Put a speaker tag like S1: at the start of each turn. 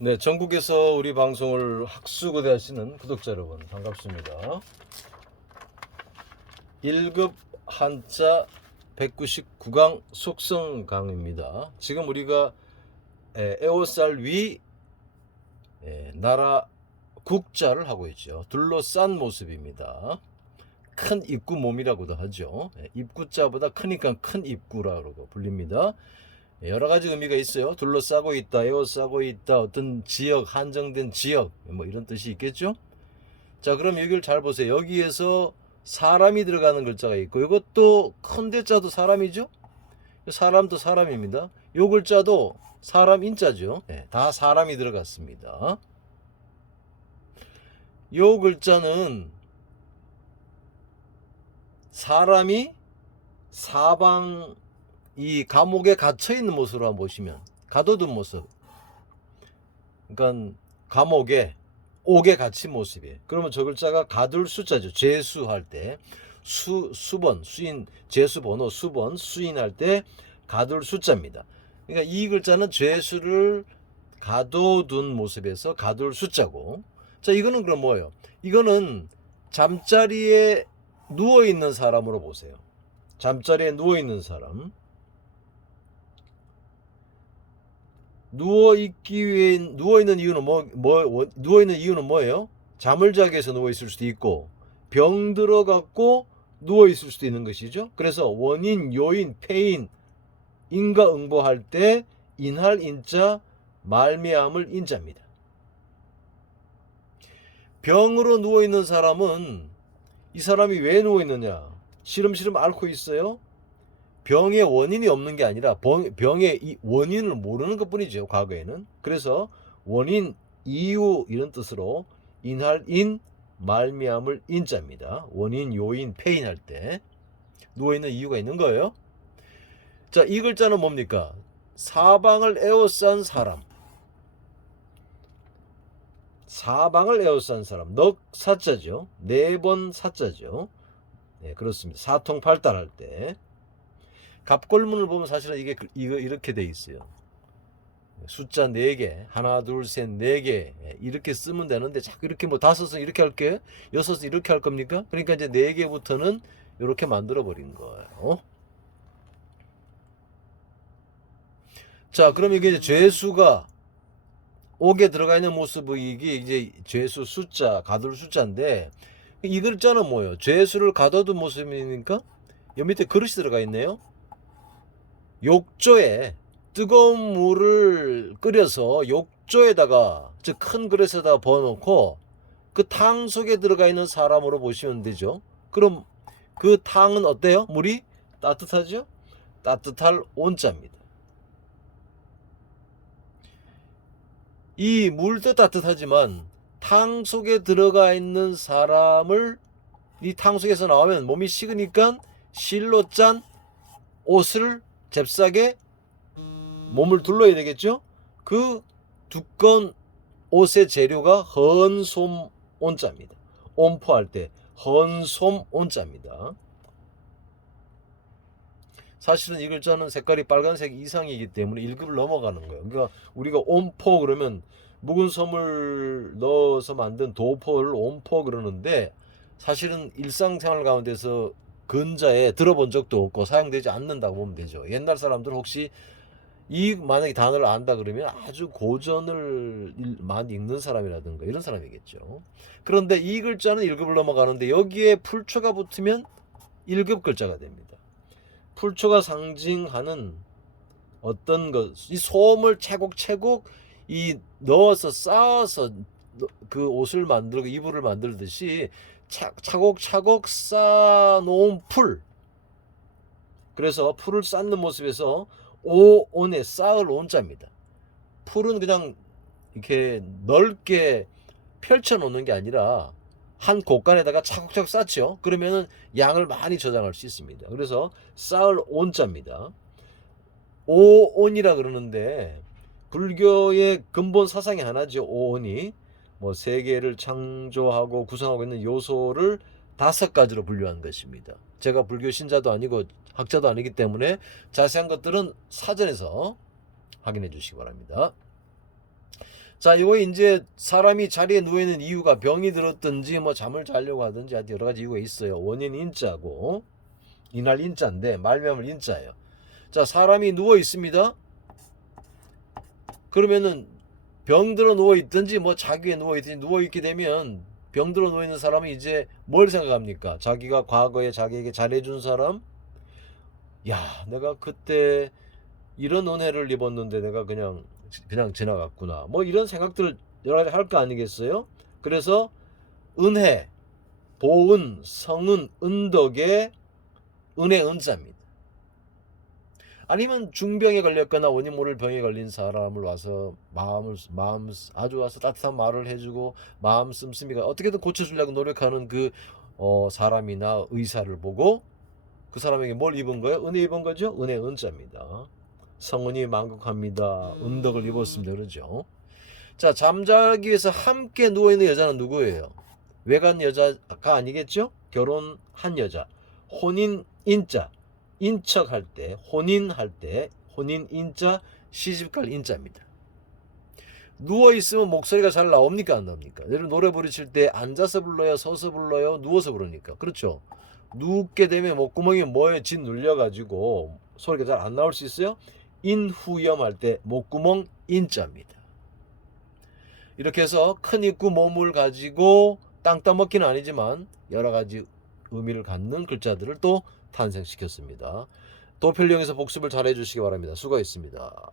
S1: 네, 전국에서 우리 방송을 학수고대 하시는 구독자 여러분 반갑습니다. 1급 한자 199강 속성 강입니다. 지금 우리가 에, 에오살 위 에, 나라 국자를 하고 있죠. 둘러싼 모습입니다. 큰 입구 몸이라고도 하죠. 에, 입구자보다 크니까 큰 입구라고 불립니다. 여러 가지 의미가 있어요. 둘러싸고 있다, 에워싸고 있다, 어떤 지역, 한정된 지역, 뭐 이런 뜻이 있겠죠? 자, 그럼 여기를 잘 보세요. 여기에서 사람이 들어가는 글자가 있고, 이것도 큰 대자도 사람이죠? 사람도 사람입니다. 요 글자도 사람 인자죠. 네, 다 사람이 들어갔습니다. 요 글자는 사람이 사방 이 감옥에 갇혀 있는 모습으로 한번 보시면 가둬둔 모습. 그러니까 감옥에 옥에 갇힌 모습이에요. 그러면 저 글자가 가둘 숫자죠. 재수할 때 수, 수번, 수인, 재수 번호, 수번, 수인할 때 가둘 숫자입니다. 그러니까 이 글자는 죄수를 가둬둔 모습에서 가둘 숫자고. 자, 이거는 그럼 뭐예요? 이거는 잠자리에 누워 있는 사람으로 보세요. 잠자리에 누워 있는 사람. 누워 있기 위해 누워 있는 이유는 뭐, 뭐 누워 있는 이유는 뭐예요? 잠을 자기 위해서 누워 있을 수도 있고 병 들어 갖고 누워 있을 수도 있는 것이죠. 그래서 원인, 요인, 폐인, 인과 응보할 때 인할 인자, 말미암을 인자입니다. 병으로 누워 있는 사람은 이 사람이 왜 누워 있느냐? 시름시름 앓고 있어요. 병의 원인이 없는 게 아니라 병, 병의 이 원인을 모르는 것 뿐이죠. 과거에는. 그래서 원인, 이유 이런 뜻으로 인할 인, 말미암을 인자입니다. 원인, 요인, 폐인할 때 누워 있는 이유가 있는 거예요. 자, 이 글자는 뭡니까? 사방을 에워싼 사람. 사방을 에워싼 사람. 넉 사자죠. 네 번 사자죠. 네, 그렇습니다. 사통팔달할 때. 갑골문을 보면 사실은 이게 그- 이거 이렇게 돼 있어요. 숫자 4개, 하나, 둘, 셋, 4개 이렇게 쓰면 되는데 자꾸 이렇게 뭐 다섯은 이렇게 할게, 여섯은 이렇게 할 겁니까? 그러니까 이제 4개부터는 이렇게 만들어 버린 거예요. 자, 그럼 이게 이제 죄수가 옥에 들어가 있는 모습이 이게 이제 죄수 숫자, 가둘 숫자인데 이 글자는 뭐예요? 죄수를 가둬둔 모습이니까 여 밑에 그릇이 들어가 있네요. 욕조에 뜨거운 물을 끓여서 욕조에다가 즉 큰 그릇에다 부어놓고 그 탕 속에 들어가 있는 사람으로 보시면 되죠. 그럼 그 탕은 어때요? 물이 따뜻하죠? 따뜻할 온자입니다. 이 물도 따뜻하지만 탕 속에 들어가 있는 사람을 이 탕 속에서 나오면 몸이 식으니까 실로 짠 옷을 잽싸게 몸을 둘러야 되겠죠? 그 두꺼운 옷의 재료가 헌솜 온자입니다. 온포할 때 헌솜 온자입니다. 사실은 이 글자는 색깔이 빨간색 이상이기 때문에 1급을 넘어가는 거예요. 그러니까 우리가 온포 그러면 묵은 솜을 넣어서 만든 도포를 온포 그러는데 사실은 일상생활 가운데서 근자에 들어본 적도 없고 사용되지 않는다고 보면 되죠. 옛날 사람들 혹시 이 만약에 단어를 안다 그러면 아주 고전을 일- 많이 읽는 사람이라든가 이런 사람이겠죠. 그런데 이 글자는 1급을 넘어가는데 여기에 풀초가 붙으면 1급 글자가 됩니다. 풀초가 상징하는 어떤 것, 이 소음을 차곡차곡 이 넣어서 쌓아서 그 옷을 만들고 이불을 만들듯이 차, 차곡차곡 쌓아놓은 풀. 그래서 풀을 쌓는 모습에서 오온의 쌓을 온자입니다. 풀은 그냥 이렇게 넓게 펼쳐 놓는 게 아니라 한 곳간에다가 차곡차곡 쌓죠. 그러면은 양을 많이 저장할 수 있습니다. 그래서 쌓을 온자입니다. 오온이라 그러는데 불교의 근본 사상이 하나죠. 오온이 뭐 세계를 창조하고 구성하고 있는 요소를 다섯 가지로 분류한 것입니다. 제가 불교 신자도 아니고 학자도 아니기 때문에 자세한 것들은 사전에서 확인해 주시기 바랍니다. 자, 이거 이제 사람이 자리에 누워 있는 이유가 병이 들었든지 뭐 잠을 자려고 하든지 하여튼 여러 가지 이유가 있어요. 원인 인자고 이날 인자인데 말명을 인자예요. 자, 사람이 누워 있습니다. 그러면은 병들어 누워 있든지 뭐 자기에 누워 있든지 누워 있게 되면 병들어 누워 있는 사람은 이제 뭘 생각합니까? 자기가 과거에 자기에게 잘해준 사람, 야, 내가 그때 이런 은혜를 입었는데 내가 그냥 그냥 지나갔구나. 뭐 이런 생각들 여러 가지 할 거 아니겠어요? 그래서 은혜, 보은, 성은, 은덕의 은혜 은자입니다. 아니면 중병에 걸렸거나 원인 모를 병에 걸린 사람을 와서 마음을 마음 아주 와서 따뜻한 말을 해주고 마음 씀씀이가 어떻게든 고쳐주려고 노력하는 그 어, 사람이나 의사를 보고 그 사람에게 뭘 입은 거예요? 은혜 입은 거죠? 은혜 은자입니다. 성은이 만국합니다. 은덕을 입었습니다. 그러죠. 자, 잠자기 위해서 함께 누워 있는 여자는 누구예요? 외간 여자가 아니겠죠? 결혼한 여자. 혼인 인자. 인척할 때, 혼인할 때, 혼인 인자, 시집갈 인자입니다. 누워 있으면 목소리가 잘 나옵니까 안 나옵니까? 예를 노래 부르실 때 앉아서 불러요, 서서 불러요, 누워서 부르니까 그렇죠. 눕게 되면 목구멍이 뭐에 짓 눌려가지고 소리가 잘 안 나올 수 있어요. 인후염 할 때 목구멍 인자입니다. 이렇게 해서 큰 입구 몸을 가지고 땅 따먹기는 아니지만 여러 가지 의미를 갖는 글자들을 또 탄생시켰습니다. 도필령에서 복습을 잘 해주시기 바랍니다. 수고했습니다.